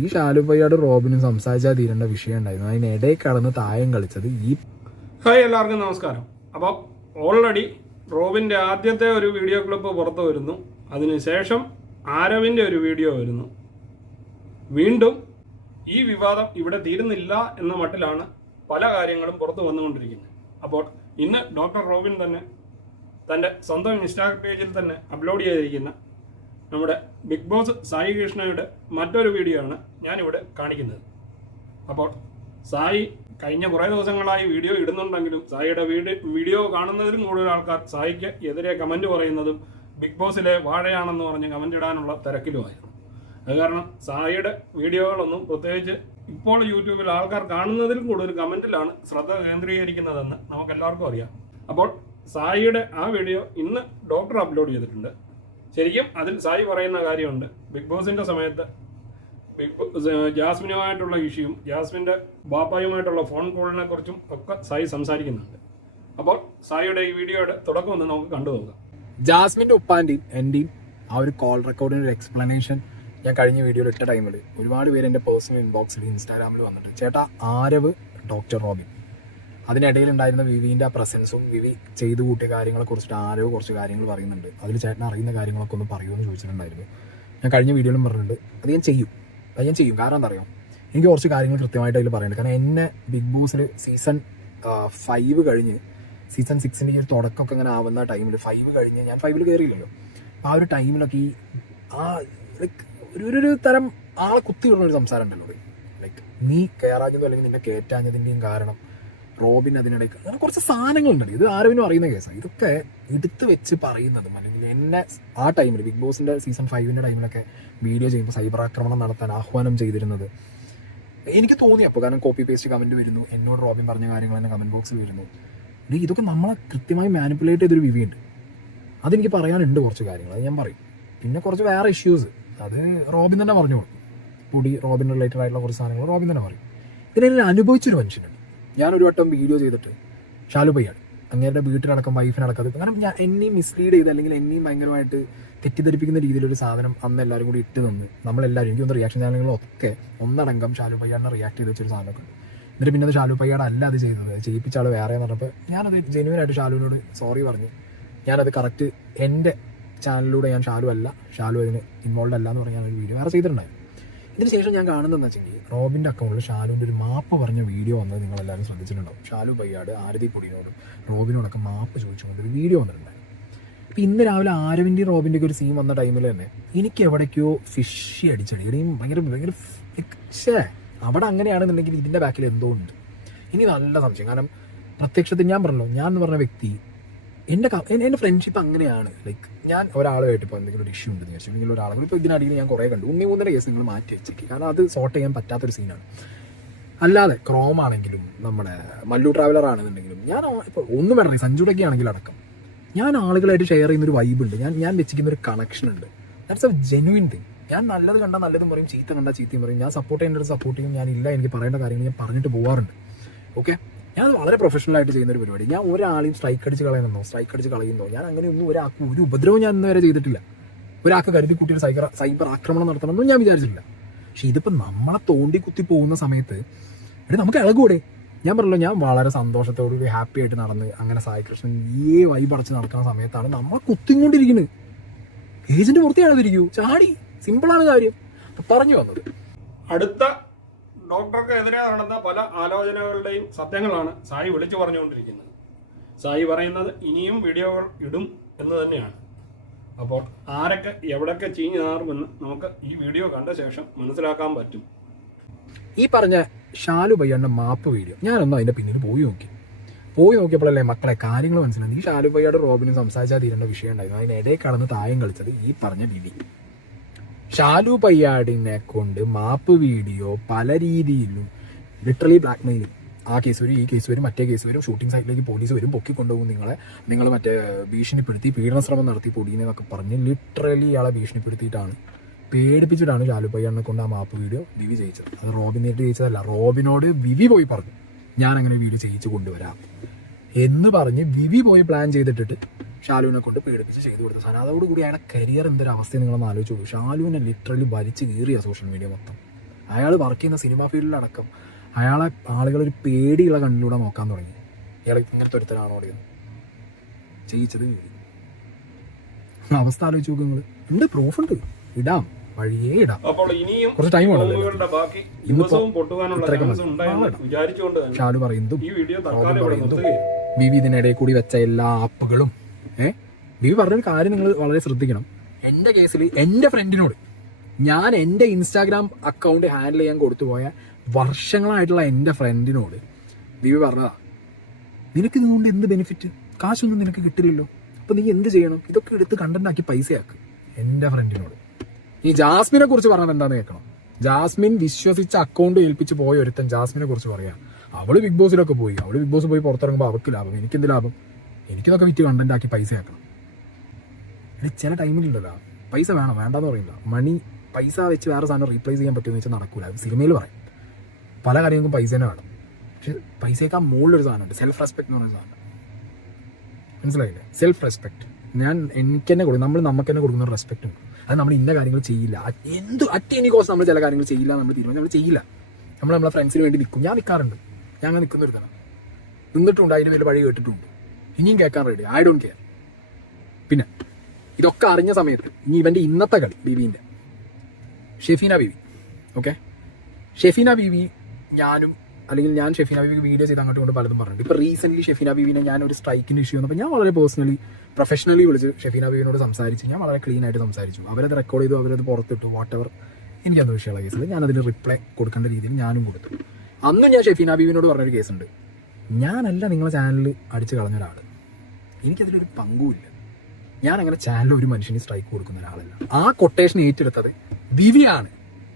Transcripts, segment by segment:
ഈ ഷാലുപ്പയ്യാട് റോബിനും സംസാരിച്ചാൽ തീരേണ്ട വിഷയം ഉണ്ടായിരുന്നു. അതിനിടയിൽ കടന്ന് തായം കളിച്ചത് ഈ ഹായ് എല്ലാവർക്കും നമസ്കാരം. അപ്പോൾ ഓൾറെഡി റോബിന്റെ ആദ്യത്തെ ഒരു വീഡിയോ ക്ലിപ്പ് പുറത്തു വരുന്നു. അതിനുശേഷം ആരവിന്റെ ഒരു വീഡിയോ വരുന്നു. വീണ്ടും ഈ വിവാദം ഇവിടെ തീരുന്നില്ല എന്ന മട്ടിലാണ് പല കാര്യങ്ങളും പുറത്തു വന്നുകൊണ്ടിരിക്കുന്നത്. അപ്പോൾ ഇന്ന് ഡോക്ടർ റോബിൻ തന്നെ തന്റെ സ്വന്തം ഇൻസ്റ്റാഗ്രാം പേജിൽ തന്നെ അപ്ലോഡ് ചെയ്തിരിക്കുന്ന നമ്മുടെ ബിഗ് ബോസ് സായി കൃഷ്ണയുടെ മറ്റൊരു വീഡിയോ ആണ് ഞാനിവിടെ കാണിക്കുന്നത്. അപ്പോൾ സായി കഴിഞ്ഞ കുറേ ദിവസങ്ങളായി വീഡിയോ ഇടുന്നുണ്ടെങ്കിലും സായിയുടെ വീഡിയോ വീഡിയോ കാണുന്നതിലും കൂടുതൽ ആൾക്കാർ സായിക്ക് എതിരെ കമന്റ് പറയുന്നതും ബിഗ് ബോസിലെ വാഴയാണെന്ന് പറഞ്ഞ് കമന്റ് ഇടാനുള്ള തിരക്കിലുമായിരുന്നു അത് കാരണം സായിയുടെ വീഡിയോകളൊന്നും പ്രത്യേകിച്ച് ഇപ്പോൾ യൂട്യൂബിൽ ആൾക്കാർ കാണുന്നതിലും കൂടുതൽ കമന്റിലാണ് ശ്രദ്ധ കേന്ദ്രീകരിക്കുന്നതെന്ന് നമുക്ക് എല്ലാവർക്കും അറിയാം. അപ്പോൾ സായിയുടെ ആ വീഡിയോ ഇന്ന് ഡോക്ടർ അപ്ലോഡ് ചെയ്തിട്ടുണ്ട്. ശരിക്കും അതിൽ സായി പറയുന്ന കാര്യമുണ്ട്. ബിഗ് ബോസിന്റെ സമയത്ത് ബിഗ് ബോസ് ജാസ്മിനുമായിട്ടുള്ള ഇഷ്യൂയും ജാസ്മിന്റെ ബാപ്പായുമായിട്ടുള്ള ഫോൺ കോളിനെ കുറിച്ചും ഒക്കെ സായി സംസാരിക്കുന്നുണ്ട്. അപ്പോൾ സായിയുടെ ഈ വീഡിയോയുടെ തുടക്കം ഒന്ന് നമുക്ക് കണ്ടു നോക്കാം. ജാസ്മിന്റെ ഉപ്പാന്റെയും എന്റെയും ആ ഒരു കോൾ റെക്കോർഡിന്റെ ഒരു എക്സ്പ്ലനേഷൻ ഞാൻ കഴിഞ്ഞ വീഡിയോയിൽ ഇട്ട ടൈമിൽ ഒരുപാട് പേര് എന്റെ പേഴ്സണൽ ഇൻബോക്സിൽ ഇൻസ്റ്റാഗ്രാമിൽ വന്നിട്ടുണ്ട്. ചേട്ടാ ആരവ് ഡോക്ടർ റോബിൻ. അതിനിടയിൽ ഉണ്ടായിരുന്ന വിവിന്റെ ആ പ്രസൻസും വിവി ചെയ്തു കൂട്ടിയ കാര്യങ്ങളെ കുറിച്ചിട്ട് ആരോ കുറച്ച് കാര്യങ്ങൾ പറയുന്നുണ്ട്. അതിൽ ചേട്ടൻ അറിയുന്ന കാര്യങ്ങളൊക്കെ ഒന്ന് പറയുമെന്ന് ചോദിച്ചിട്ടുണ്ടായിരുന്നു. ഞാൻ കഴിഞ്ഞ വീഡിയോയിലും പറഞ്ഞിട്ടുണ്ട്. അത് ഞാൻ ചെയ്യും. അത് ഞാൻ ചെയ്യും. കാരണം എന്താ എനിക്ക് കുറച്ച് കാര്യങ്ങൾ കൃത്യമായിട്ട് അതിൽ പറയുന്നുണ്ട് കാരണം എന്നെ ബിഗ് ബോസിൽ സീസൺ ഫൈവ് കഴിഞ്ഞ് സീസൺ സിക്സിന്റെ ഈ ഒരു തുടക്കമൊക്കെ ഇങ്ങനെ ആവുന്ന ടൈമിൽ ഫൈവ് കഴിഞ്ഞ് ഞാൻ ഫൈവിൽ കയറിയില്ലല്ലോ ആ ഒരു ടൈമിലൊക്കെ ഈ ആ ലൈക്ക് ഒരു- ഒരു തരം ആളെ കുത്തി വിടുന്ന ഒരു സംസാരം ഉണ്ടല്ലോ ലൈക്ക് നീ കയറാഞ്ഞതും അല്ലെങ്കിൽ നിന്നെ കയറ്റാഞ്ഞതിന്റെയും കാരണം റോബിൻ അതിനിടയ്ക്ക് അങ്ങനെ കുറച്ച് സാധനങ്ങളുണ്ടല്ലോ. ഇത് ആരവിനും അറിയുന്ന കേസാണ് ഇതൊക്കെ എടുത്ത് വെച്ച് പറയുന്നതും അല്ലെങ്കിൽ എന്നെ ആ ടൈമിൽ ബിഗ് ബോസിന്റെ സീസൺ ഫൈവിന്റെ ടൈമിലൊക്കെ വീഡിയോ ചെയ്യുമ്പോൾ സൈബർ ആക്രമണം നടത്താൻ ആഹ്വാനം ചെയ്തിരുന്നത്. എനിക്ക് തോന്നി അപ്പോൾ കാരണം കോപ്പി പേസ്റ്റ് കമന്റ് വരുന്നു എന്നോട് റോബിൻ പറഞ്ഞ കാര്യങ്ങൾ തന്നെ കമന്റ് ബോക്സിൽ വരുന്നു. ഇത് ഇതൊക്കെ നമ്മളെ കൃത്യമായി മാനിപ്പുലേറ്റ് ചെയ്തൊരു വിവിയുണ്ട് അതെനിക്ക് പറയാനുണ്ട് കുറച്ച് കാര്യങ്ങൾ അത് ഞാൻ പറയും. പിന്നെ കുറച്ച് വേറെ ഇഷ്യൂസ് അത് റോബിൻ തന്നെ പറഞ്ഞു കൊടുക്കും. പൊടി റോബിൻ റിലേറ്റഡ് ആയിട്ടുള്ള കുറച്ച് സാധനങ്ങൾ റോബിൻ തന്നെ പറയും. ഇതിനെ അനുഭവിച്ചൊരു മനുഷ്യനുണ്ട്. ഞാൻ ഒരു വട്ടം വീഡിയോ ചെയ്തിട്ട് ഷാലു പയ്യാണ്. അങ്ങേരുടെ വീട്ടിലടക്കം വൈഫിനടക്കം കാരണം ഞാൻ എന്നെയും മിസ്ലീഡ് ചെയ്ത് അല്ലെങ്കിൽ എന്നെയും ഭയങ്കരമായിട്ട് തെറ്റിദ്ധരിപ്പിക്കുന്ന രീതിയിലൊരു സാധനം അന്ന് എല്ലാവരും കൂടി ഇട്ട് നിന്ന് നമ്മളെല്ലാവരും എനിക്ക് ഒന്ന് റിയാക്ഷൻ ചാനലുകളൊക്കെ ഒന്നടങ്കം ഷാലു പയ്യാടിനെ റിയാക്ട് ചെയ്ത് വെച്ചൊരു സാധനമൊക്കെ എന്നിട്ട് പിന്നെ അത് ഷാലു പയ്യാട് അല്ല അത് ചെയ്തത്. ചെയ്യിപ്പിച്ച ആൾ വേറെ എന്ന് പറഞ്ഞപ്പോൾ ഞാനത് ജെന്യൂൻ ആയിട്ട് ഷാലുവിനോട് സോറി പറഞ്ഞു. ഞാനത് കറക്റ്റ് എന്റെ ചാനലിലൂടെ ഞാൻ ഷാലു അല്ല ഷാലു അതിന് ഇൻവോൾവ് അല്ല എന്ന് പറഞ്ഞ ഞാനൊരു ഒരു വീഡിയോ വേറെ ചെയ്തിട്ടുണ്ടായിരുന്നു. ഇതിന് ശേഷം ഞാൻ കാണുന്നതെന്ന് വെച്ചെങ്കിൽ റോബിന്റെ അക്കൗണ്ടിൽ ഷാലുവിന്റെ ഒരു മാപ്പ് പറഞ്ഞ വീഡിയോ വന്നത് നിങ്ങൾ എല്ലാവരും ശ്രദ്ധിച്ചിട്ടുണ്ടാവും. ഷാലു പയ്യാട് ആരതി പൊടിനോടും റോബിനോടൊക്കെ മാപ്പ് ചോദിച്ചുകൊണ്ട് ഒരു വീഡിയോ വന്നിട്ടുണ്ടായിരുന്നു. അപ്പം ഇന്ന് രാവിലെ ആരവിന്റെയും റോബിന്റെയൊക്കെ ഒരു സീൻ വന്ന ടൈമിൽ തന്നെ എനിക്ക് എവിടേക്കോ ഫിഷി അടിച്ചടി. ഇവിടെയും ഭയങ്കര ഭയങ്കര ഷേ അവിടെ അങ്ങനെയാണെന്നുണ്ടെങ്കിൽ ഇതിന്റെ ബാക്കിൽ എന്തോ ഉണ്ട്. ഇനി നല്ല സംശയം. കാരണം പ്രത്യക്ഷത്തിൽ ഞാൻ പറഞ്ഞല്ലോ ഞാൻ എന്ന് പറഞ്ഞ വ്യക്തി എന്റെ എന്റെ ഫ്രണ്ട്ഷിപ്പ് അങ്ങനെയാണ്. ലൈക്ക് ഞാൻ ഒരാളുമായിട്ട് ഇപ്പോൾ എന്തെങ്കിലും ഒരു ഇഷ്യൂ ഉണ്ടെന്ന് വെച്ചാൽ അല്ലെങ്കിൽ ഒരാളെ ഇപ്പോൾ ഇതിനടിയിൽ ഞാൻ കുറേ കണ്ടു. ഉണ്ണി മൂന്നിന്റെ കേസ് നിങ്ങൾ മാറ്റി വെച്ചേക്ക്. കാരണം അത് സോർട്ട് ചെയ്യാൻ പറ്റാത്തൊരു സീനാണ് അല്ലാതെ ക്രോം ആണെങ്കിലും നമ്മുടെ മല്ലു ട്രാവലർ ആണെന്നുണ്ടെങ്കിലും ഞാൻ ഇപ്പോൾ ഒന്നും വേണ്ട സഞ്ജുടൊക്കെ ആണെങ്കിലും അടക്കം. ഞാൻ ആളുകളായിട്ട് ഷെയർ ചെയ്യുന്ന ഒരു വൈബ് ഉണ്ട്. ഞാൻ ഞാൻ വെച്ചിരിക്കുന്ന ഒരു കണക്ഷൻ ഉണ്ട്. ദാറ്റ്സ് എ ജെനുവിൻ തിങ് ഞാൻ നല്ലത് കണ്ടാൽ നല്ലതും പറയും ചീത്ത കണ്ടാൽ ചീത്തയും പറയും. ഞാൻ സപ്പോർട്ട് ചെയ്യേണ്ട സപ്പോർട്ട് ചെയ്യും. ഞാൻ ഇല്ല എനിക്ക് പറയേണ്ട കാര്യങ്ങൾ ഞാൻ പറഞ്ഞിട്ട് പോകാറുണ്ട് ഓക്കെ ഞാൻ വളരെ പ്രൊഫഷണൽ ആയിട്ട് ചെയ്യുന്ന ഒരു പരിപാടി. ഞാൻ ഒരാളെയും സ്ട്രൈക്ക് അടിച്ച് കളയുന്നോ സ്ട്രൈക്ക് അടിച്ച് കളയുന്നോ ഞാൻ അങ്ങനെയൊന്നും ഒരാൾക്ക് ഒരു ഉപദ്രവം ഞാൻ ഇന്ന് വരെ ചെയ്തിട്ടില്ല. ഒരാൾക്ക് കരുതി കൂട്ടി ഒരു സൈബർ സൈബർ ആക്രമണം നടത്തണമെന്നും ഞാൻ വിചാരിച്ചിട്ടില്ല. പക്ഷെ ഇതിപ്പോൾ നമ്മളെ തോണ്ടി കുത്തി പോകുന്ന സമയത്ത് ഇവിടെ നമുക്ക് ഇളകൂടെ? ഞാൻ പറഞ്ഞല്ലോ ഞാൻ വളരെ സന്തോഷത്തോടു കൂടി ഹാപ്പി ആയിട്ട് നടന്ന് അങ്ങനെ സായി കൃഷ്ണൻ ഈ വൈബ് അടച്ച് നടക്കുന്ന സമയത്താണ് നമ്മളെ കുത്തിക്കൊണ്ടിരിക്കുന്നത് ഏജന്റ് പുറത്തിയാണിരിക്കൂ ചാടി. സിമ്പിളാണ് കാര്യം. പറഞ്ഞു വന്നത്. അടുത്ത ഡോക്ടർക്ക് എതിരെ നടന്ന പല ആലോചനകളുടെയും സത്യങ്ങളാണ് സായി വിളിച്ചു പറഞ്ഞുകൊണ്ടിരിക്കുന്നത്. സായി പറയുന്നത് ഇനിയും വീഡിയോകൾ ഇടും എന്ന് തന്നെയാണ്. അപ്പോൾ ആരൊക്കെ എവിടൊക്കെ ചീഞ്ഞു നാറുമെന്ന് നമുക്ക് ഈ വീഡിയോ കണ്ട ശേഷം മനസ്സിലാക്കാൻ പറ്റും. ഈ പറഞ്ഞ ഷാലു പയ്യന്റെ മാപ്പ് വീഡിയോ ഞാനൊന്നും അതിന്റെ പിന്നിൽ പോയി നോക്കി. പോയി നോക്കിയപ്പോഴല്ലേ മക്കളെ കാര്യങ്ങൾ മനസ്സിലായി ഈ ഷാലു പയ്യാട് റോബിനും സംസാരിച്ചാൽ തീരേണ്ട വിഷയം ഉണ്ടായിരുന്നു അതിനിടയിൽ കടന്ന് തായം കളിച്ചത് ഈ പറഞ്ഞ വിധി ഷാലു പയ്യാടിനെ കൊണ്ട് മാപ്പ് വീഡിയോ പല രീതിയിലും ലിറ്ററലി ബ്ലാക്ക് മെയിൽ ആ കേസ് വരും ഈ കേസ് വരും മറ്റേ കേസ് വരും ഷൂട്ടിംഗ് സൈറ്റിലേക്ക് പോലീസ് വരും പൊക്കി കൊണ്ടുപോകും നിങ്ങളെ. നിങ്ങൾ മറ്റേ ഭീഷണിപ്പെടുത്തി പീഡന ശ്രമം നടത്തി പൊടിയെന്നൊക്കെ പറഞ്ഞ് ലിറ്ററലി ഇയാളെ ഭീഷണിപ്പെടുത്തിയിട്ടാണ്. പേടിപ്പിച്ചിട്ടാണ് ഷാലു പയ്യാടിനെ കൊണ്ട് ആ മാപ്പ് വീഡിയോ വിവി ചെയ്യിച്ചത്. അത് നേരിട്ട് ചെയ്യിച്ചതല്ല റോബിനോട് വിവി പോയി പറഞ്ഞു ഞാൻ അങ്ങനെ വീഡിയോ ചെയ്യിച്ചു കൊണ്ടുവരാം. എന്ന് പറഞ്ഞ് വിവി പോയി പ്ലാൻ ചെയ്തിട്ടിട്ട് ഷാലുവിനെ കൊണ്ട് പേടിപ്പിച്ച് ചെയ്തു കൊടുത്ത. സാധനം അതോടുകൂടി അയാളെ കരിയർ എന്തൊരു അവസ്ഥ നിങ്ങളൊന്ന് ആലോചിച്ച് പോകും ഷാലുവിനെ ലിറ്ററലി വലിച്ചു കീറിയ സോഷ്യൽ മീഡിയ മൊത്തം. അയാൾ വർക്ക് ചെയ്യുന്ന സിനിമാ ഫീൽഡിലടക്കം അയാളെ ആളുകൾ ഒരു പേടിയുള്ള കണ്ണിലൂടെ നോക്കാൻ തുടങ്ങി. ഇയാൾ ഇങ്ങനത്തെ ഒരുത്തരാണോ ഓടിയത് ചെയ്യിച്ചത് അവസ്ഥ ആലോചിച്ച് നോക്കുക നിങ്ങൾ ഉണ്ട് പ്രൂഫുണ്ട് ഇടാം. വഴിയേ ഇടാം. കുറച്ച് ടൈം ഇന്നിപ്പോ ഇത്രയൊക്കെ ഷാലു പറയുന്നതും പറയുന്നതും ബിബി ഇതിനിടയിൽ കൂടി വെച്ച എല്ലാ ആപ്പുകളും ഏഹ് ബി വി പറഞ്ഞൊരു കാര്യം നിങ്ങൾ വളരെ ശ്രദ്ധിക്കണം. എന്റെ കേസിൽ എന്റെ ഫ്രണ്ടിനോട് ഞാൻ എന്റെ ഇൻസ്റ്റാഗ്രാം അക്കൗണ്ട് ഹാൻഡിൽ ചെയ്യാൻ കൊടുത്തുപോയ വർഷങ്ങളായിട്ടുള്ള എന്റെ ഫ്രണ്ടിനോട് വി പറഞ്ഞതാ നിനക്ക് ഇതുകൊണ്ട് എന്ത് ബെനിഫിറ്റ് കാശൊന്നും നിനക്ക് കിട്ടില്ലല്ലോ. അപ്പോൾ നീ എന്ത് ചെയ്യണം? ഇതൊക്കെ എടുത്ത് കണ്ടന്റ് ആക്കി പൈസയാക്ക്. എന്റെ ഫ്രണ്ടിനോട് ഈ ജാസ്മിനെ കുറിച്ച് പറഞ്ഞത് എന്താണെന്ന് കേൾക്കണം. ജാസ്മിൻ വിശ്വസിച്ച അക്കൗണ്ട് ഏൽപ്പിച്ച് പോയ ഒരുത്തൻ ജാസ്മിനെ കുറിച്ച് പറയാ. അവൾ ബിഗ് ബോസിലൊക്കെ പോയി. അവൾ ബിഗ് ബോസ് പോയി പുറത്തിറങ്ങുമ്പോൾ അവർക്ക് ലാഭം. എനിക്ക് എന്ത് ലാഭം? എനിക്കിതൊക്കെ വിറ്റ് കണ്ടന്റ് ആക്കി പൈസ ആക്കണം. എടി ചില ടൈമിലുണ്ടല്ലോ പൈസ വേണം. വേണ്ടെന്ന് പറയില്ല മണി പൈസ വെച്ച് വേറെ സാധനം റീപ്ലേസ് ചെയ്യാൻ പറ്റുമെന്ന് വെച്ചാൽ നടക്കൂല. അത് സിനിമയിൽ പറയും. പല കാര്യങ്ങൾക്കും പൈസ തന്നെ വേണം. പക്ഷെ പൈസയേക്കാൾ മുകളിലൊരു സാധനമുണ്ട് സെൽഫ് റെസ്പെക്ട് എന്ന് പറയുന്ന സാധനം. മനസ്സിലായില്ലേ? സെൽഫ് റെസ്പെക്ട് ഞാൻ എനിക്ക് തന്നെ കൊടുക്കും. നമ്മൾ നമുക്ക് തന്നെ കൊടുക്കുന്ന റെസ്പെക്ട് ഉണ്ട്. അത് നമ്മൾ ഇന്ന കാര്യങ്ങൾ ചെയ്യില്ല. എന്ത് അറ്റ് എനി നമ്മൾ ചില കാര്യങ്ങൾ ചെയ്യില്ല നമ്മൾ തീരുമാനം നമ്മൾ ചെയ്യില്ല. നമ്മൾ നമ്മളെ ഫ്രണ്ട്സിന് വേണ്ടി നിൽക്കും. ഞാൻ നിൽക്കാറുണ്ട് ഞാൻ അങ്ങനെ നിൽക്കുന്ന ഒരു തന്നെ നിന്നിട്ടുണ്ട് അതിന് വലിയ വഴി കേട്ടിട്ടുണ്ട്. ഇനിയും കേൾക്കാൻ റെഡി ഐ ഡോണ്ട് കെയർ പിന്നെ ഇതൊക്കെ അറിഞ്ഞ സമയത്ത് ഇനി ഇവന്റെ ഇന്നത്തെ കളി ബീബീന്റെ ഷെഫീന ബീവി. ഓക്കെ ഷെഫീന ബീവി ഞാനും അല്ലെങ്കിൽ ഞാൻ ഷെഫീന ബീവിക്ക് വീഡിയോ ചെയ്ത് അങ്ങോട്ട് കൊണ്ട് പലതും പറഞ്ഞിട്ടുണ്ട്. ഇപ്പോൾ റീസെന്റ്ലി ഷെഫീന ബീവിനെ ഞാൻ ഒരു സ്ട്രൈക്കിന്റെ ഇഷ്യൂ വന്നപ്പോൾ ഞാൻ വളരെ പേഴ്സണലി പ്രൊഫഷണലി വിളിച്ച് ഷെഫീന ബീവിനോട് സംസാരിച്ച് ഞാൻ വളരെ ക്ലീൻ ആയിട്ട് സംസാരിച്ചു. അവരത് റെക്കോർഡ് ചെയ്തു അവരത് പുറത്തിട്ടു വാട്ട് എവർ എനിക്കന്ന് വിഷയമുള്ള കേസിൽ ഞാൻ അതിന് റിപ്ലൈ കൊടുക്കേണ്ട രീതിയിൽ ഞാനും കൊടുത്തു. അന്നും ഞാൻ ഷെഫീന ബീവിനോട് പറഞ്ഞൊരു കേസുണ്ട്. ഞാനല്ല നിങ്ങളെ ചാനലിൽ അടിച്ചു കളഞ്ഞ ഒരാൾ എനിക്കതിലൊരു പങ്കുമില്ല. ഞാൻ അങ്ങനെ ചാനലിൽ ഒരു മനുഷ്യന് സ്ട്രൈക്ക് കൊടുക്കുന്ന ഒരാളല്ല. ആ കൊട്ടേഷൻ ഏറ്റെടുത്തത് വിവിയാണ്.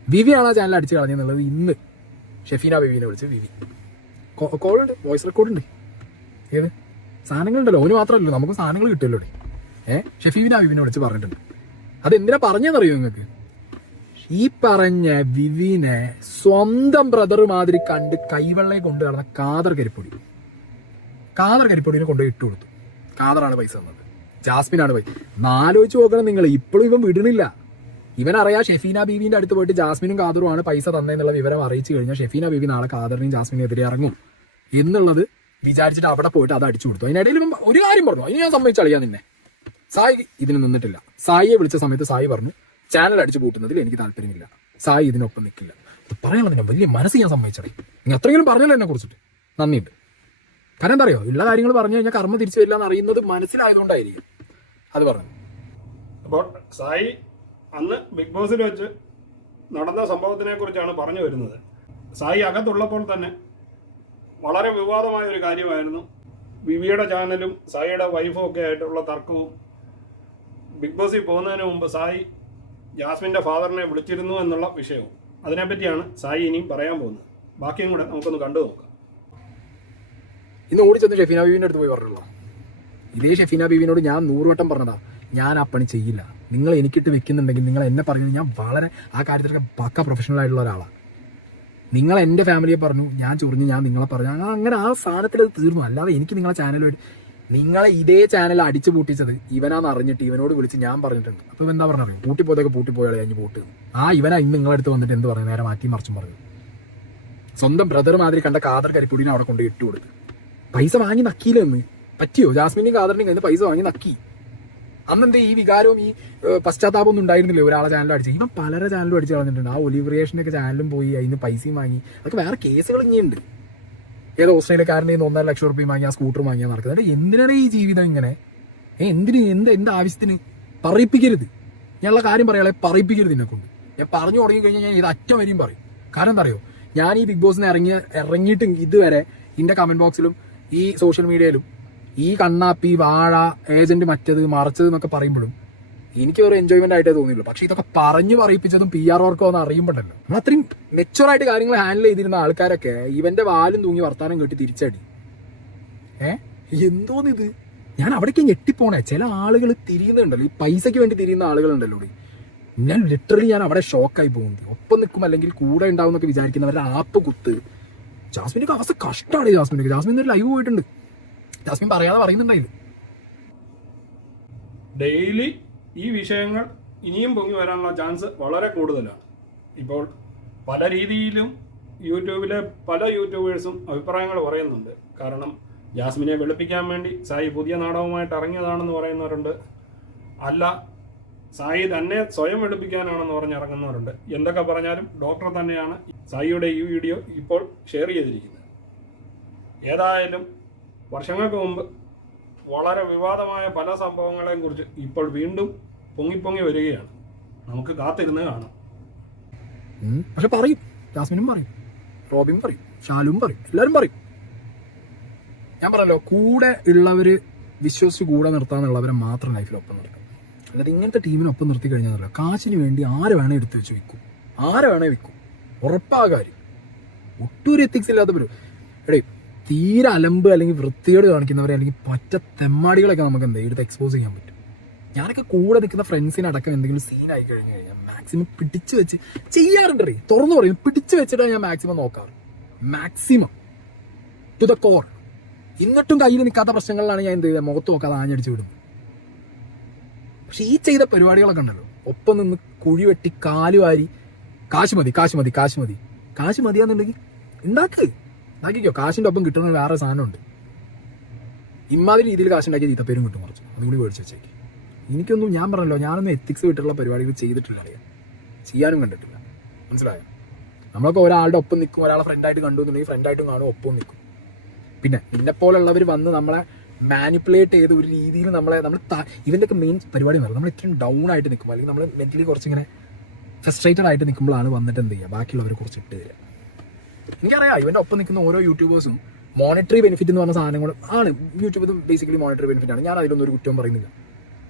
വിവിയാണ് ആ ചാനൽ അടിച്ചു കളഞ്ഞെന്നുള്ളത് ഇന്ന് ഷെഫീന ബീവിനെ വിളിച്ച് വിവി. കോളുണ്ട് വോയിസ് റെക്കോർഡ് ഉണ്ട്. ഏത്? സാധനങ്ങളുണ്ടല്ലോ. ഓന് മാത്രമല്ലോ നമുക്ക് സാധനങ്ങൾ കിട്ടുമല്ലോ ഏഹ് ഷെഫീന ബീവിനെ വിളിച്ച് പറഞ്ഞിട്ടുണ്ട്. അത് എന്തിനാ പറഞ്ഞതെന്നറിയോ നിങ്ങൾക്ക്? ഈ പറഞ്ഞ വിവിനെ സ്വന്തം ബ്രദർ മാതിരി കണ്ട് കൈവെള്ളയെ കൊണ്ട് നടന്ന കാതർ കരിപ്പൊടി. കാതർ കരിപ്പൊടിനെ കൊണ്ടുപോയി ഇട്ട് കൊടുത്തു. കാതറാണ് പൈസ തന്നത്. ജാസ്മിനാണ് പൈസ നാലോചിച്ച് നോക്കണം നിങ്ങൾ ഇപ്പോഴും ഇവൻ വിടണില്ല ഇവൻ അറിയാ ഷെഫീന ബീവിന്റെ അടുത്ത് പോയിട്ട് ജാസ്മിനും കാതറുമാണ് പൈസ തന്നെന്നുള്ള വിവരം അറിയിച്ചു കഴിഞ്ഞാൽ ഷെഫീന ബീവി നാളെ കാതറിനും ജാസ്മിനും എതിരെ ഇറങ്ങും. എന്നുള്ളത് വിചാരിച്ചിട്ട് അവിടെ പോയിട്ട് അത് അടിച്ചു കൊടുത്തു. അതിനിടയിൽ ഒരു കാര്യം പറഞ്ഞു. അതിന് ഞാൻ സമ്മതിച്ചളിയാ നിന്നെ. സായി ഇതിന് നിന്നിട്ടില്ല. സായിയെ വിളിച്ച സമയത്ത് സായി പറഞ്ഞു ചാനൽ അടിച്ചു പൂട്ടുന്നതിൽ എനിക്ക് താല്പര്യമില്ല. സായി ഇതിനൊപ്പം നിൽക്കില്ല പറയാനുള്ളതിനെ വലിയ മനസ്സ് ഞാൻ സമ്മതിച്ചടേ നിങ്ങൾ അത്രയെങ്കിലും പറഞ്ഞല്ലോ എന്നെ കുറിച്ചിട്ട്. നന്ദിയുണ്ട്. കാരണം എന്താ അറിയോ? ഉള്ള കാര്യങ്ങൾ പറഞ്ഞു കഴിഞ്ഞാൽ കർമ്മ തിരിച്ചു വരില്ല എന്ന് അറിയുന്നത് മനസ്സിലായതുകൊണ്ടായിരിക്കും. അത് പറഞ്ഞു. അപ്പോൾ സായി അന്ന് ബിഗ് ബോസിൽ വെച്ച് നടന്ന സംഭവത്തിനെ കുറിച്ചാണ് പറഞ്ഞു വരുന്നത്. സായി അകത്തുള്ളപ്പോൾ തന്നെ വളരെ വിവാദമായ ഒരു കാര്യമായിരുന്നു. വിവിയുടെ ചാനലും സായിയുടെ വൈഫും ഒക്കെ ആയിട്ടുള്ള തർക്കവും ബിഗ് ബോസിൽ പോകുന്നതിന് മുമ്പ് സായി ജാസ്മിന്റെ ഫാദറിനെ വിളിച്ചിരുന്നു എന്നുള്ള വിഷയവും. അതിനെപ്പറ്റിയാണ് സായി ഇനിയും പറയാൻ പോകുന്നത്. ബാക്കിയും കൂടെ നമുക്കൊന്ന് കണ്ടു നോക്കാം. ഇന്ന് ഓടിച്ചെന്ന് ഷെഫീന ബീവിന്റെ അടുത്ത് പോയി പറഞ്ഞുള്ളൂ ഇതേ ഷെഫീന ബീവിനോട് ഞാൻ നൂറുവട്ടം പറഞ്ഞതാ ഞാൻ ആ പണി ചെയ്യില്ല. നിങ്ങൾ എനിക്കിട്ട് വെക്കുന്നുണ്ടെങ്കിൽ നിങ്ങൾ എന്നെ പറഞ്ഞു ഞാൻ വളരെ ആ കാര്യത്തിലൊക്കെ പക്ക പ്രൊഫഷണൽ ആയിട്ടുള്ള ഒരാളാണ് നിങ്ങൾ എന്റെ ഫാമിലിയെ പറഞ്ഞു ഞാൻ ചൊറിഞ്ഞ് ഞാൻ നിങ്ങളെ പറഞ്ഞു. അങ്ങനെ ആ സാധനത്തിൽ അത് തീർന്നു. അല്ലാതെ എനിക്ക് നിങ്ങളെ ചാനലുമായിട്ട് നിങ്ങളെ ഇതേ ചാനൽ അടിച്ചു പൂട്ടിച്ചത് ഇവനാന്ന് അറിഞ്ഞിട്ട് ഇവനോട് വിളിച്ച് ഞാൻ പറഞ്ഞിട്ടുണ്ട്. അപ്പൊ എന്താ പറഞ്ഞു പൂട്ടിപ്പോയതൊക്കെ പൂട്ടിപ്പോയാളെ കഴിഞ്ഞ് പൂട്ട്. ആ ഇവനാ ഇന്ന് നിങ്ങളടുത്ത് വന്നിട്ട് എന്ത് പറഞ്ഞു നേരെ മാറ്റി മറിച്ചും പറഞ്ഞു സ്വന്തം ബ്രദർ മാതിരി കണ്ട കാതർ കരിപ്പൊടിനെ അവിടെ കൊണ്ട് ഇട്ട് കൊടുത്ത്. പൈസ വാങ്ങി നക്കിയില്ലെന്ന് പറ്റിയോ? ജാസ്മിനും കാദറിന്റെയും കഴിഞ്ഞ് പൈസ വാങ്ങി നക്കി. അന്നെന്ത് ഈ വികാരവും ഈ പശ്ചാത്താപം ഒന്നും ഉണ്ടായിരുന്നില്ലേ ഒരാളെ ചാനലും അടിച്ച് ഇവൻ പലരെ ചാനലും അടിച്ച് കളഞ്ഞിട്ടുണ്ട്. ആ ഒലിവറിയേഷനൊക്കെ ചാനലും പോയി അതിന് പൈസയും വാങ്ങി. അതൊക്കെ വേറെ കേസുകൾ ഇനിയുണ്ട്. ഏതോ ഓസ്ട്രേലിയക്കാരന്റെ നിന്ന് ഒന്നര ലക്ഷം റുപ്യ വാങ്ങി ആ സ്കൂട്ടർ വാങ്ങിയാൽ നടക്കുന്നത്. എന്തിനാണ് ഈ ജീവിതം ഇങ്ങനെ? ഏ എന്തിന് എന്ത് എന്ത് ആവശ്യത്തിന്? പറയിപ്പിക്കരുത്. ഞാനുള്ള കാര്യം പറയാളെ പറയിപ്പിക്കരുത് എന്നെ കൊണ്ട് ഞാൻ പറഞ്ഞു തുടങ്ങി കഴിഞ്ഞാൽ ഞാൻ ഇത് അറ്റം വരെയും പറയും. കാരണം എന്താ അറിയോ? ഞാൻ ഈ ബിഗ് ബോസിന് ഇറങ്ങിയ ഇറങ്ങിയിട്ട് ഇതുവരെ ഇന്റെ കമന്റ് ബോക്സിലും ഈ സോഷ്യൽ മീഡിയയിലും ഈ കണ്ണാപ്പി വാഴ ഏജന്റ് മറ്റത് മറച്ചത് എന്നൊക്കെ പറയുമ്പോഴും എനിക്ക് ഒരു എൻജോയ്മെന്റ് ആയിട്ടേ തോന്നിയുള്ളൂ. പക്ഷെ ഇതൊക്കെ പറഞ്ഞു പറയിപ്പിച്ചതും പി ആർ വർക്കോ എന്ന് അറിയുമ്പോഴല്ലോ നമ്മൾ അത്രയും മെച്ചുവർ ആയിട്ട് കാര്യങ്ങൾ ഹാൻഡിൽ ചെയ്തിരുന്ന ആൾക്കാരൊക്കെ ഇവന്റെ വാലും തൂങ്ങി വർത്താനം കേട്ടി തിരിച്ചടി. ഏ? എന്തോന്നിത്? ഞാൻ അവിടേക്ക് ഞെട്ടിപ്പോണേ ചില ആളുകൾ തിരിയുന്നുണ്ടല്ലോ. ഈ പൈസയ്ക്ക് വേണ്ടി തിരിയുന്ന ആളുകളുണ്ടല്ലോ ഇവിടെ. ഞാൻ ലിറ്ററലി ഞാൻ അവിടെ ഷോക്കായി പോകുന്നത് ഒപ്പം നിൽക്കും അല്ലെങ്കിൽ കൂടെ ഉണ്ടാവും എന്നൊക്കെ വിചാരിക്കുന്നവരുടെ ആപ്പ് കുത്ത്. ജാസ്മിനൊക്കെ അവസ്ഥ കഷ്ടമാണ് ജാസ്മിനൊക്കെ ജാസ്മിൻ ഒരു ലൈവ് പോയിട്ടുണ്ട്. ജാസ്മിൻ പറയാതെ പറയുന്നുണ്ടായിരുന്നു ഡെയിലി ഈ വിഷയങ്ങൾ ഇനിയും പൊങ്ങി വരാനുള്ള ചാൻസ് വളരെ കൂടുതലാണ്. ഇപ്പോൾ പല രീതിയിലും യൂട്യൂബിലെ പല യൂട്യൂബേഴ്സും അഭിപ്രായങ്ങൾ പറയുന്നുണ്ട്. കാരണം ജാസ്മിനെ വെളുപ്പിക്കാൻ വേണ്ടി സായി പുതിയ നാടകമായിട്ട് ഇറങ്ങിയതാണെന്ന് പറയുന്നവരുണ്ട്. അല്ല സായി തന്നെ സ്വയം വെളുപ്പിക്കാനാണെന്ന് പറഞ്ഞ് ഇറങ്ങുന്നവരുണ്ട്. എന്തൊക്കെ പറഞ്ഞാലും ഡോക്ടർ തന്നെയാണ് സായിയുടെ ഈ വീഡിയോ ഇപ്പോൾ ഷെയർ ചെയ്തിരിക്കുന്നത്. ഏതായാലും വർഷങ്ങൾക്ക് മുമ്പ് വളരെ വിവാദമായ പല സംഭവങ്ങളെയും കുറിച്ച് ഇപ്പോൾ വീണ്ടും പൊങ്ങിപ്പൊങ്ങി വരികയാണ്. നമുക്ക് കാത്തിരുന്ന് കാണാം. പക്ഷെ പറയും. ജാസ്മിനും പറയും. റോബിയും പറയും. ഷാലും പറയും. എല്ലാവരും പറയും. ഞാൻ പറഞ്ഞല്ലോ കൂടെ ഉള്ളവര് വിശ്വസിച്ച് കൂടെ നിർത്താന്നുള്ളവരെ മാത്രം ലൈഫിൽ ഒപ്പം നിർത്തും. അല്ലാതെ ഇങ്ങനത്തെ ടീമിനൊപ്പം നിർത്തി കഴിഞ്ഞാൽ കാശിന് വേണ്ടി ആരെ വേണേ എടുത്തു വെച്ച് വിൽക്കും. ആരെ വേണേ വിൽക്കും. ഉറപ്പാകാര്യം ഒട്ടും ഒരു എത്തിക്സ് ഇല്ലാത്തവരും തീരെ അലമ്പ് അല്ലെങ്കിൽ വൃത്തികേട് കാണിക്കുന്നവരെ അല്ലെങ്കിൽ പറ്റ തെമ്മാടികളൊക്കെ നമുക്ക് എന്താ എടുത്ത് എക്സ്പോസ് ചെയ്യാൻ പറ്റും. ഞാനൊക്കെ കൂടെ നിൽക്കുന്ന ഫ്രണ്ട്സിനടക്കം എന്തെങ്കിലും സീൻ ആയി കഴിഞ്ഞു കഴിഞ്ഞാൽ മാക്സിമം പിടിച്ചു വെച്ച് ചെയ്യാറുണ്ട് റീ തുറന്നു പറയും പിടിച്ചു വെച്ചിട്ടാണ് ഞാൻ മാക്സിമം നോക്കാറ്. മാക്സിമം ടു ദ കോർ എന്നിട്ടും കയ്യിൽ നിൽക്കാത്ത പ്രശ്നങ്ങളിലാണ് ഞാൻ എന്ത് ചെയ്തത് മുഖത്ത് നോക്കാതെ ആഞ്ഞടിച്ച് വിടും പക്ഷെ ഈ ചെയ്ത പരിപാടികളൊക്കെ ഉണ്ടല്ലോ. ഒപ്പം നിന്ന് കുഴി വെട്ടി കാലുവാരി കാശ് മതി കാശ് മതി കാശ് മതി. കാശ് മതിയാന്നുണ്ടെങ്കിൽ ഉണ്ടാക്ക്. ഉണ്ടാക്കിക്കോ. കാശിന്റെ ഒപ്പം കിട്ടുന്ന വേറെ സാധനമുണ്ട്. ഇമാതിരി രീതിയിൽ കാശുണ്ടാക്കിയ ചീത്തപ്പേരും കിട്ടും കുറച്ച്. അതുകൂടി മേടിച്ച് വെച്ചേക്ക്. എനിക്കൊന്നും ഞാൻ പറഞ്ഞല്ലോ ഞാനൊന്നും എത്തിക്സ് വിട്ടുള്ള പരിപാടികൾ ചെയ്തിട്ടില്ല അറിയാം. ചെയ്യാനും കണ്ടിട്ടില്ല. മനസ്സിലായോ? നമ്മളൊക്കെ ഒരാളുടെ ഒപ്പം നിൽക്കും ഒരാളെ ഫ്രണ്ടായിട്ട് കണ്ടു എന്നുണ്ടെങ്കിൽ ഫ്രണ്ടായിട്ടും കാണും ഒപ്പം നിൽക്കും. പിന്നെ നിന്നെ പോലുള്ളവർ വന്ന് നമ്മളെ മാനിപ്പുലേറ്റ് ചെയ്ത് ഒരു രീതിയിൽ നമ്മളെ നമ്മൾ ഇവന്റെ ഒക്കെ മെയിൻ പരിപാടി എന്ന് നമ്മൾ ഇത്രയും ഡൗൺ ആയിട്ട് നിൽക്കും. അല്ലെങ്കിൽ നമ്മൾ മെന്റലി കുറച്ചിങ്ങനെ ഫ്രസ്ട്രേറ്റഡ് ആയിട്ട് നിൽക്കുമ്പോഴാണ് വന്നിട്ട് എന്ത് ചെയ്യുക? ബാക്കിയുള്ളവരെ കുറച്ച് ഇട്ട് തരിക. എനിക്കറിയാം ഇവന്റെ ഒപ്പം നിൽക്കുന്ന ഓരോ യൂട്യൂബേഴ്സും മോണിറ്ററി ബെനിഫിറ്റ് എന്ന് പറഞ്ഞ സാധനങ്ങൾ ആണ്. യൂട്യൂബ് ബേസിക്കലി മോണിറ്ററി ബെനിഫിറ്റ് ആണ്. ഞാൻ അതിലൊന്നും ഒരു കുറ്റം പറയുന്നില്ല.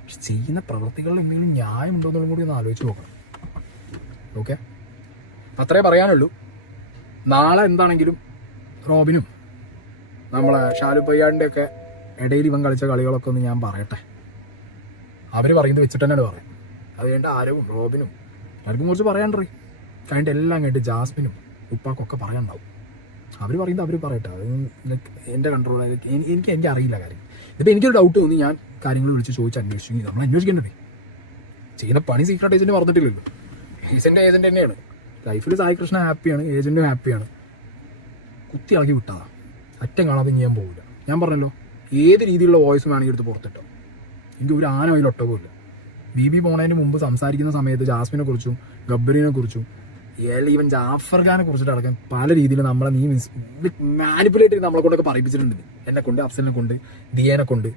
പക്ഷെ ചെയ്യുന്ന പ്രവർത്തികളിൽ എന്തെങ്കിലും ന്യായം ഉണ്ടോ കൂടി ഒന്ന് ആലോചിച്ച് നോക്കണം. ഓക്കെ അത്രേ പറയാനുള്ളൂ. നാളെ എന്താണെങ്കിലും റോബിനും നമ്മളെ ഷാലു പയ്യാടിന്റെ ഒക്കെ ഇടയിൽ ഇവൻ കളിച്ച കളികളൊക്കെ ഒന്ന് ഞാൻ പറയട്ടെ. അവർ പറയുന്നത് വെച്ചിട്ട് തന്നെയാണ് പറയാം അത് കഴിഞ്ഞിട്ട് ആരവും റോബിനും എല്ലാവർക്കും കുറച്ച് പറയാണ്ടറി കഴിഞ്ഞിട്ട് എല്ലാം കഴിഞ്ഞിട്ട് ജാസ്മിനും ഉപ്പാക്കൊക്കെ പറയാനുണ്ടാവും. അവർ പറയുന്നത് അവർ പറയട്ടെ. അത് ലൈക്ക് എന്റെ കൺട്രോൾ എനിക്ക് എനിക്ക് അറിയില്ല കാര്യം. ഇതിപ്പോൾ എനിക്കൊരു ഡൗട്ട് തോന്നി. ഞാൻ കാര്യങ്ങൾ വിളിച്ച് ചോദിച്ച് അന്വേഷിച്ചു നമ്മൾ അന്വേഷിക്കേണ്ടേ? ചെയ്യുന്ന പണി സീക്രട്ട് ഏജന്റ് പറഞ്ഞിട്ടില്ലല്ലോ. ഏജന്റ് ഏജന്റ് തന്നെയാണ്. ലൈഫിൽ സായി കൃഷ്ണ ഹാപ്പിയാണ് ഏജന്റും ഹാപ്പിയാണ് കുത്തി ഇളക്കി വിട്ടതാ. അറ്റം കാണാതെ ഞാൻ പോകില്ല ഞാൻ പറഞ്ഞല്ലോ ഏത് രീതിയിലുള്ള വോയിസ് വേണമെങ്കിൽ എടുത്ത് പുറത്തിട്ടോ. എനിക്ക് ഒരു ആന അതിൽ ഒട്ടകമില്ല ബി ബി പോണതിന് മുമ്പ് സംസാരിക്കുന്ന സമയത്ത് ജാസ്മിനെ കുറിച്ചും ഗബ്ബറിനെ കുറിച്ചും ഈവൻ ജാഫർ ഖാനെ കുറിച്ചിട്ട് അടക്കം പല രീതിയിൽ നമ്മളെ നീ മാനിപ്പുലേറ്റ് ചെയ്ത് നമ്മളെ കൊണ്ടൊക്കെ പറയിപ്പിച്ചിട്ടുണ്ട്. എന്നെ കൊണ്ട് അഫ്സലിനെ കൊണ്ട് ദിയേനെ കൊണ്ട്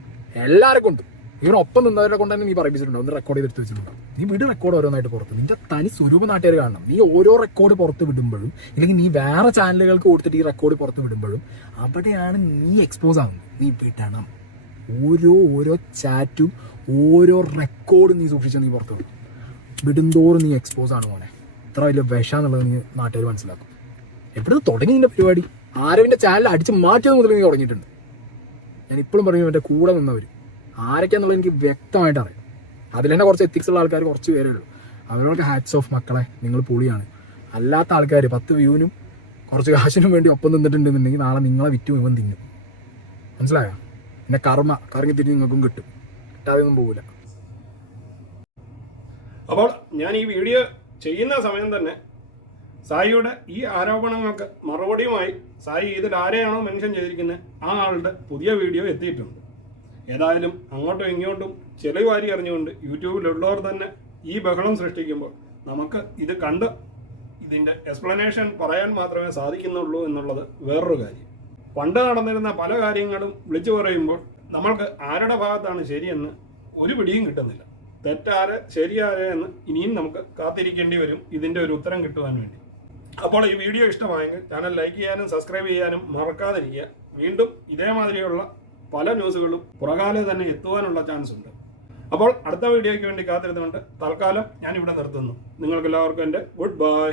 എല്ലാവരെ കൊണ്ട്. ഇവൻ ഒപ്പം നിന്നവരെ കൊണ്ട് തന്നെ നീ പറയിപ്പിച്ചിട്ടുണ്ടോ. ഒന്ന് റെക്കോർഡ് ചെയ്തെടുത്ത് വെച്ചിട്ടുണ്ടോ. നീ വിട് റെക്കോർഡ് ഓരോന്നായിട്ട് പുറത്ത്. നിന്റെ തനി സ്വരൂപ നാട്ടുകാർ കാണണം. നീ ഓരോ റെക്കോർഡ് പുറത്ത് വിടുമ്പോഴും ഇല്ലെങ്കിൽ നീ വേറെ ചാനലുകൾക്ക് കൊടുത്തിട്ട് ഈ റെക്കോർഡ് പുറത്ത് വിടുമ്പോഴും അവിടെയാണ് നീ എക്സ്പോസ് ആകുന്നത് നീ വിടണം. ഓരോ ഓരോ ചാറ്റും ഓരോ റെക്കോർഡും നീ സൂക്ഷിച്ച് നീ പുറത്ത് വിടും വിടുന്തോറും നീ എക്സ്പോസ് ആണ് മോനെ. ഇത്ര വലിയ വിഷാന്നുള്ളത് നീ നാട്ടുകാർ മനസ്സിലാക്കും. എപ്പോഴും തുടങ്ങി നിന്റെ പരിപാടി? ആരവിന്റെ ചാനൽ അടിച്ച് മാറ്റിയത് മുതൽ നീ തുടങ്ങിയിട്ടുണ്ട്. ഞാൻ ഇപ്പോഴും പറയും എന്റെ കൂടെ നിന്നവർ ആരൊക്കെയാന്നുള്ളത് എനിക്ക് വ്യക്തമായിട്ട് അറിയാം. അതിൽ തന്നെ കുറച്ച് എത്തിക്സ് ഉള്ള ആൾക്കാർ കുറച്ച് പേരേ ഉള്ളൂ. അവരോടൊക്കെ ഹാറ്റ്സ് ഓഫ് മക്കളെ നിങ്ങൾ പൊളിയാണ്. അല്ലാത്ത ആൾക്കാർ പത്ത് വ്യൂവിനും കുറച്ച് കാശിനും വേണ്ടി ഒപ്പം നിന്നിട്ടുണ്ടെന്നുണ്ടെങ്കിൽ നാളെ നിങ്ങളെ വിറ്റും ഇവൻ തിന്നും. മനസ്സിലായോ? പിന്നെ കർമ്മ കറങ്ങി തിരിഞ്ഞ് നിങ്ങൾക്കും കിട്ടും. കിട്ടാതെ ഒന്നും പോകില്ല അപ്പോൾ ഞാൻ ഈ വീഡിയോ ചെയ്യുന്ന സമയം തന്നെ സായിയുടെ ഈ ആരോപണങ്ങൾക്ക് മറുപടിയുമായി സായി ഇതിൽ ആരെയാണോ മെൻഷൻ ചെയ്തിരിക്കുന്നത് ആ ആളുടെ പുതിയ വീഡിയോ എത്തിയിട്ടുണ്ട്. ഏതായാലും അങ്ങോട്ടും ഇങ്ങോട്ടും ചെലവ് വാരി അറിഞ്ഞുകൊണ്ട് യൂട്യൂബിലുള്ളവർ തന്നെ ഈ ബഹളം സൃഷ്ടിക്കുമ്പോൾ നമുക്ക് ഇത് കണ്ട് ഇതിന്റെ എക്സ്പ്ലനേഷൻ പറയാൻ മാത്രമേ സാധിക്കുന്നുള്ളൂ എന്നുള്ളത് വേറൊരു കാര്യം. പണ്ട് നടന്നിരുന്ന പല കാര്യങ്ങളും വിളിച്ചു പറയുമ്പോൾ നമ്മൾക്ക് ആരുടെ ഭാഗത്താണ് ശരിയെന്ന് ഒരു പിടിയും കിട്ടുന്നില്ല. തെറ്റാര് ശരിയാര് എന്ന് ഇനിയും നമുക്ക് കാത്തിരിക്കേണ്ടി വരും. ഇതിന്റെ ഒരു ഉത്തരം കിട്ടുവാൻ വേണ്ടി. അപ്പോൾ ഈ വീഡിയോ ഇഷ്ടമായെങ്കിൽ ചാനൽ ലൈക്ക് ചെയ്യാനും സബ്സ്ക്രൈബ് ചെയ്യാനും മറക്കാതിരിക്കുക. വീണ്ടും ഇതേമാതിരിയുള്ള പല ന്യൂസുകളും പുറകാലെ തന്നെ എത്തുവാനുള്ള ചാൻസ് ഉണ്ട്. അപ്പോൾ അടുത്ത വീഡിയോയ്ക്ക് വേണ്ടി കാത്തിരുന്നുകൊണ്ട് തൽക്കാലം ഞാനിവിടെ നിർത്തുന്നു. നിങ്ങൾക്കെല്ലാവർക്കും എന്റെ ഗുഡ് ബൈ.